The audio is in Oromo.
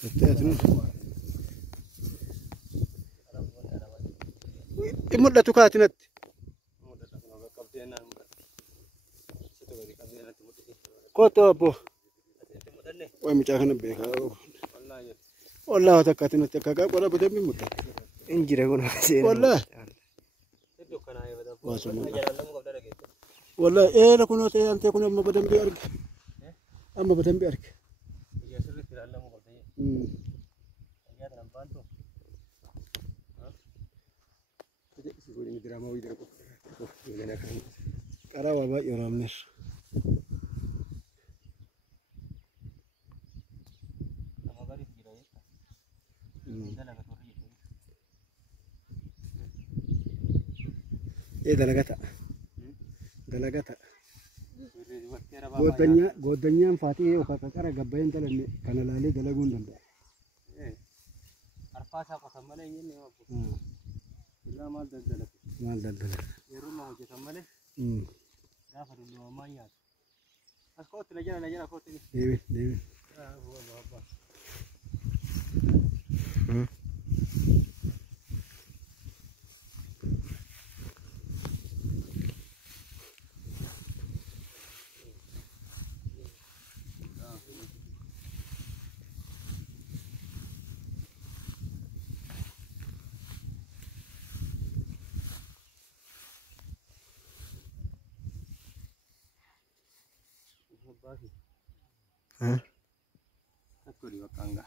fakkaata. Inni mul'atu kaatinatti. Kottu abbo. Way mucaa kana beekaa. Wallaahi takka kaatinatti akka qaba qola bitee mul'ata. Injira kun Wallaahi. Wallaahi la kunoo ta'e antee kun amma badan bee arge. Amma badan bee arge. Karaa waa baay'ee raamneera. Dalagata. Dalagata. Godanyaan Faatii yookaan qara gabbayeen dalanne kana laalee dalaguun danda'a. Arfaasaa qotan malee inni maal daldalate? Maal daldalate? Yeroo nama hojjetan malee gaafa dulloomaa nyaatu. As kootti na jala kootti. Deebi. Aku di Wakanga.